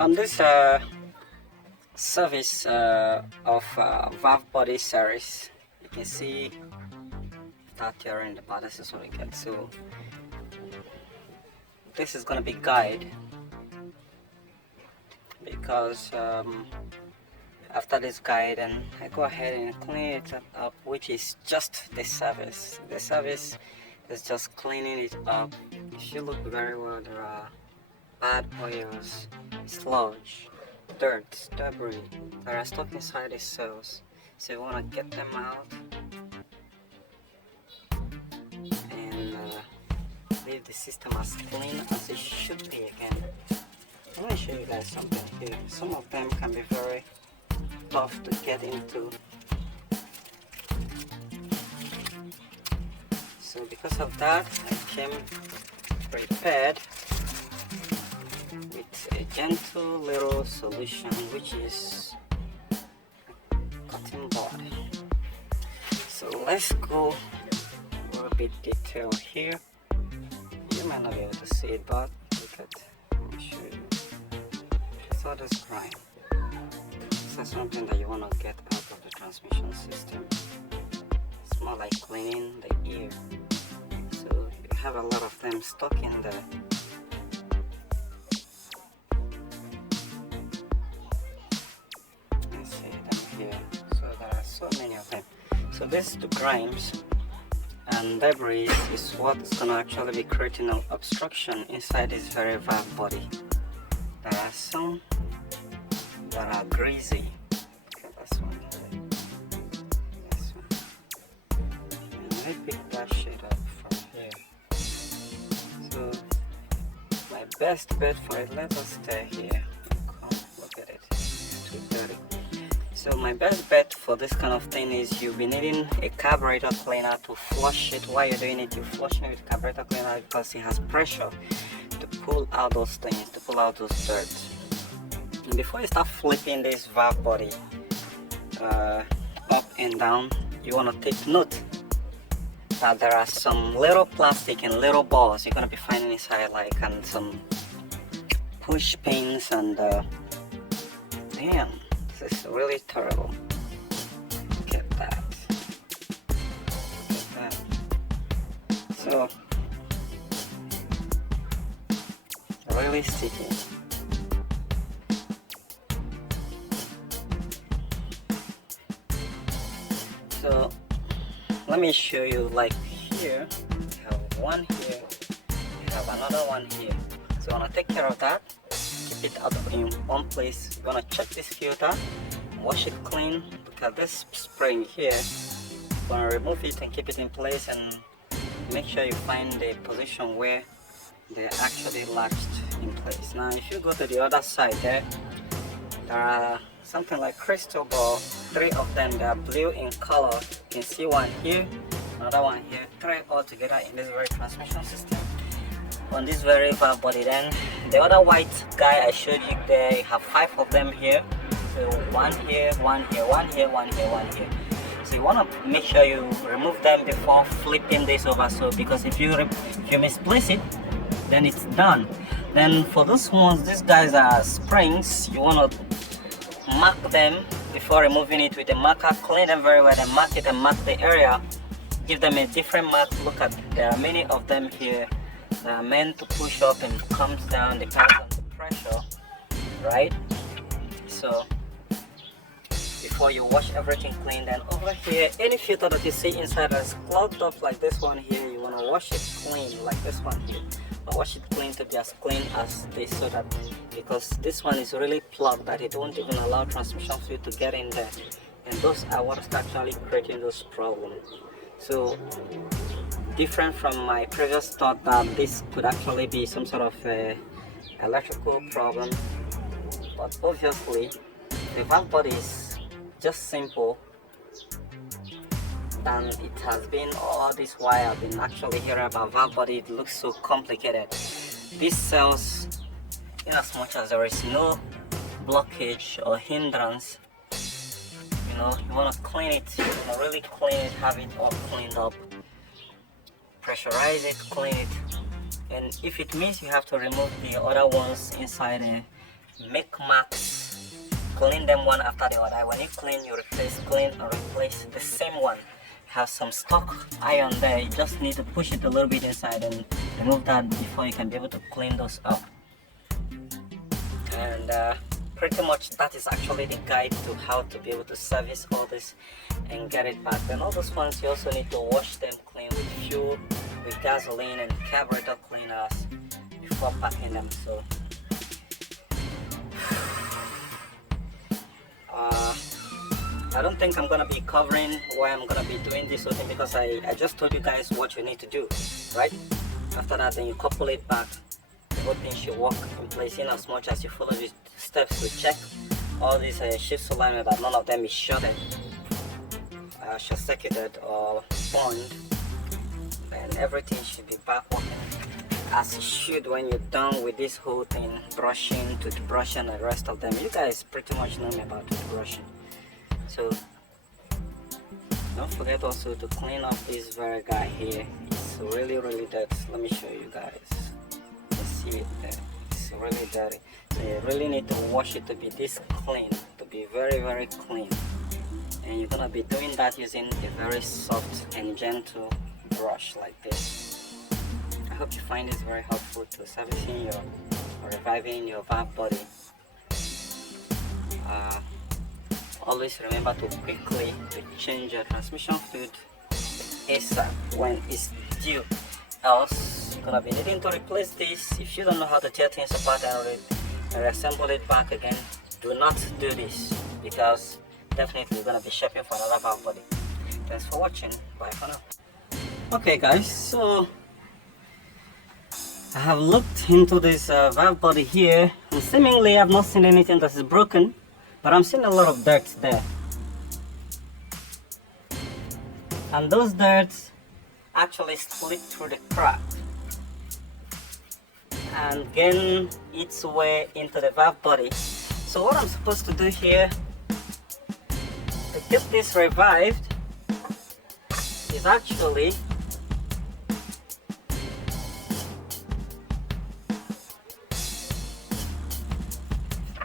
On this service of valve body series, you can see that here in the bottom. This is what we get. So this is going to be guide, because after this guide, and I go ahead and clean it up, which is just the service. The service is just cleaning it up. If you look very well, there are bad oils, sludge, dirt, debris that are stuck inside the cells. So you want to get them out and leave the system as clean as it should be again. Let me show you guys something here. Some of them can be very tough to get into. So because of that, I came prepared with a gentle little solution, which is cotton bud. So let's go a little bit detailed here. You might not be able to see it, but look at, let me show you. It's all this grime. This is something that you want to get out of the transmission system. It's more like cleaning the ear. So you have a lot of them stuck in there. You see them here. So there are so many of them. So this the grimes and debris is what's going to actually be creating an obstruction inside this very valve body. There are some that are greasy. Look at this one. This one. And let me pick that shade up from here. So my best bet for it, let us stay here. Come look at it. It's too dirty. So my best bet for this kind of thing is you'll be needing a carburetor cleaner to flush it. While you're doing it, you're flushing it with carburetor cleaner because it has pressure to pull out those things, to pull out those dirt. And before you start flipping this valve body up and down, you want to take note that there are some little plastic and little balls you're going to be finding inside, like, and some push pins, and damn, this is really terrible. Look at that. Look at that. So really sticky. So let me show you, like here, you have one here, you have another one here. So you want to take care of that, keep it out in one place. You want to check this filter, wash it clean. Look at this spring here. You want to remove it and keep it in place, and make sure you find the position where they're actually latched in place. Now if you go to the other side there are something like crystal ball, 3 of them. They are blue in color. You can see one here, another one here, 3 all together in this very transmission system on this very valve body. Then the other white guy I showed you there, you have 5 of them here. So one here, one here, one here, one here, one here. So you want to make sure you remove them before flipping this over, so because if you misplace it, then it's done. Then for those ones, these guys are springs. You want to mark them before removing it with a marker. Clean them very well and mark it, and mark the area. Give them a different mark. Look at, there are many of them here that are meant to push up and comes down depends on the pressure, right? So before you wash everything clean, then over here, any filter that you see inside that's clogged up like this one here, you want to wash it clean like this one here. Wash it clean to be as clean as this, so that, because this one is really plugged that it won't even allow transmission fluid to get in there, and those are what's actually creating those problems. So different from my previous thought that this could actually be some sort of electrical problem, but obviously the valve body is just simple than it has been all this while. I've been actually hearing about valve body. It looks so complicated. These cells, in as much as there is no blockage or hindrance, you know, you want to clean it. You want to really clean it, have it all cleaned up, pressurize it, clean it. And if it means you have to remove the other ones inside make marks, clean them one after the other. When you clean, you clean and replace the same one. Have some stock iron there, you just need to push it a little bit inside and remove that before you can be able to clean those up. And pretty much that is actually the guide to how to be able to service all this and get it back. Then all those ones you also need to wash them clean with fuel, with gasoline and carburetor cleaners before packing them. So I don't think I'm gonna be covering why I'm gonna be doing this whole thing, because I just told you guys what you need to do, right? After that, then you couple it back. The whole thing should work in place in as much as you follow the steps to check all these shift alignment that none of them is shorted, short-circuited or burned. And everything should be back working as it should when you're done with this whole thing, brushing, toothbrushing, and the rest of them. You guys pretty much know me about toothbrushing. So don't forget also to clean up this very guy here. It's really dirty. Let me show you guys. You can see it there. It's really dirty. So you really need to wash it to be this clean, to be very clean. And you're gonna be doing that using a very soft and gentle brush like this. I hope you find this very helpful to servicing your or reviving your valve body. Always remember to quickly change your transmission fluid ASAP when it's due, else you're gonna be needing to replace this. If you don't know how to tear things apart and reassemble it back again, do not do this, because definitely you're gonna be shopping for another valve body. Thanks for watching. Bye for now. Okay guys, so I have looked into this valve body here, and seemingly I've not seen anything that is broken, but I'm seeing a lot of dirt there. And those dirts actually slid through the crack and gain its way into the valve body. So what I'm supposed to do here to get this revived is actually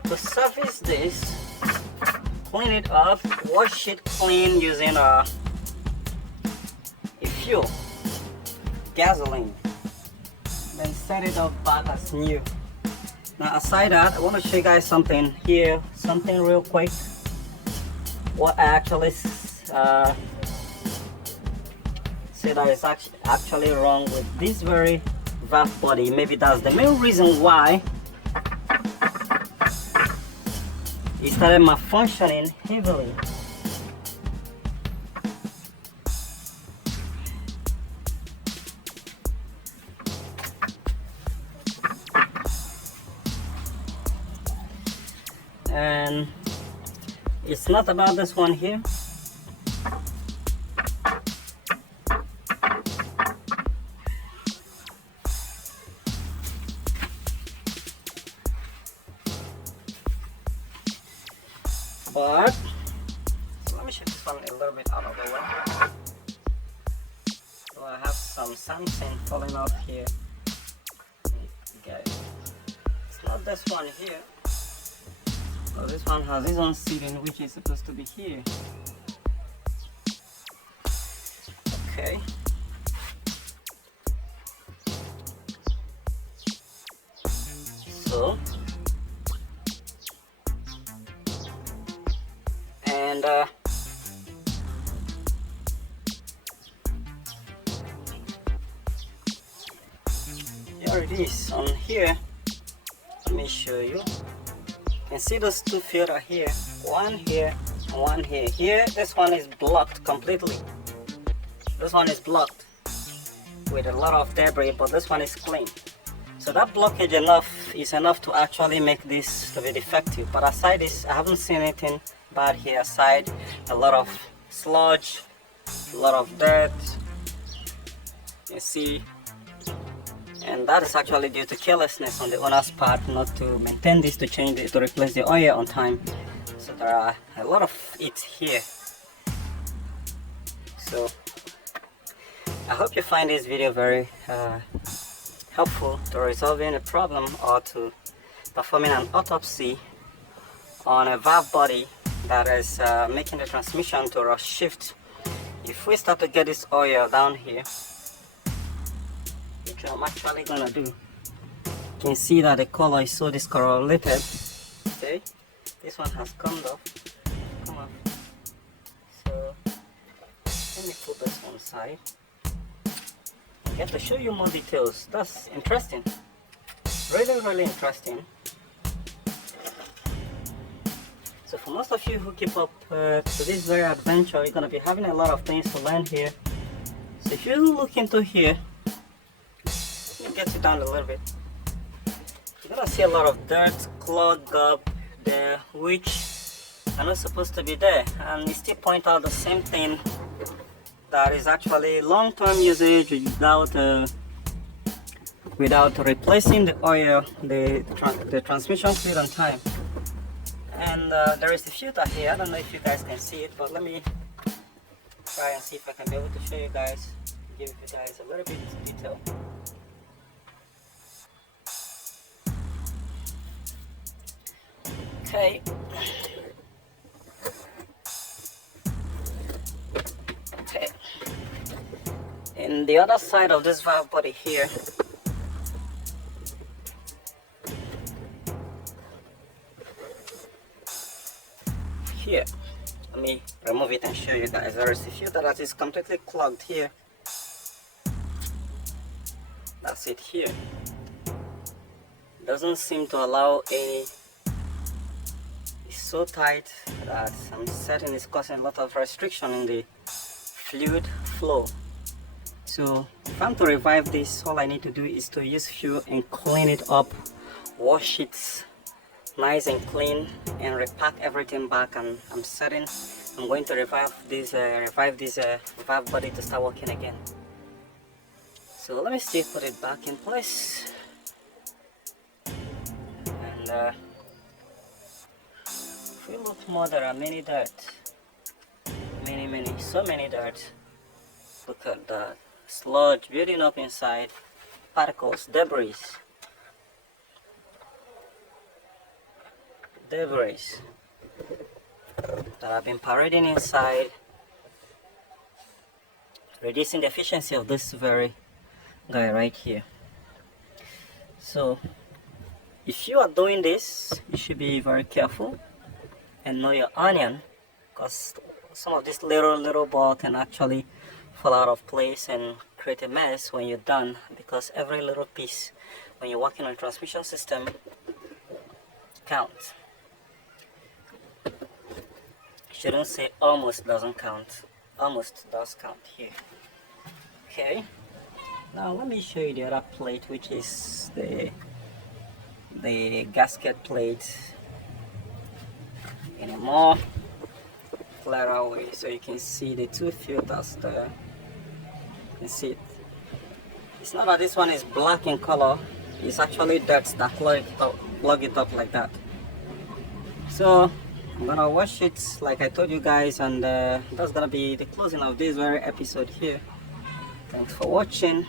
to service this, clean it up, wash it clean using a fuel, gasoline, then set it up back as new. Now aside that, I want to show you guys something here, something real quick. What I actually say that is actually wrong with this very valve body. Maybe that's the main reason why it started malfunctioning heavily. And it's not about this one here. But so let me shift this one a little bit out of the way. So I have some something falling out here. Okay, it's not this one here. So this one has its own seating, which is supposed to be here. Okay. So and here it is on here. Let me show you. You can see those two filters here, one here and one here. Here, this one is blocked completely. This one is blocked with a lot of debris, but this one is clean. So that blockage is enough to actually make this to be defective. But aside this, I haven't seen anything bad here. Aside a lot of sludge, a lot of dirt, you see. And that is actually due to carelessness on the owner's part, not to maintain this, to change it, to replace the oil on time. So there are a lot of it here. So I hope you find this video very helpful to resolving a problem or to performing an autopsy on a valve body that is making the transmission to rush shift. If we start to get this oil down here, which I'm actually gonna do, you can see that the color is so discolorated. Okay, this one has come off. So let me put this one aside. I get to show you more details. That's interesting. Really interesting. So for most of you who keep up to this very adventure, you're gonna be having a lot of things to learn here. So if you look into here, let me get it down a little bit. You're gonna see a lot of dirt clog up there, which are not supposed to be there, and it still point out the same thing, that is actually long-term usage without replacing the oil, the transmission fluid on time. And there is a filter here. I don't know if you guys can see it, but let me try and see if I can be able to show you guys, give you guys a little bit of detail. Okay. Okay. In the other side of this valve body here, let me remove it and show you guys. There is a filter that is completely clogged here. That's it here. Doesn't seem to allow any. It's so tight that I'm certain it's causing a lot of restriction in the fluid flow. So if I'm to revive this, all I need to do is to use fuel and clean it up, wash it nice and clean, and repack everything back, and I'm certain I'm going to revive this valve body to start working again. So let me still put it back in place, and if we look more, there are many dirt, so many dirt. Look at that sludge building up inside, particles, debris that have been parading inside, reducing the efficiency of this very guy right here. So if you are doing this, you should be very careful and know your onion, because some of this little ball can actually fall out of place and create a mess when you're done, because every little piece when you're working on a transmission system counts. Shouldn't say almost doesn't count. Almost does count here. Okay. Now let me show you the other plate, which is the gasket plate, in a more clearer way, so you can see the two filters there. You can see it. It's not that this one is black in color. It's actually dirt that plug it up like that. So I'm gonna wash it like I told you guys, and that's gonna be the closing of this very episode here. Thanks for watching.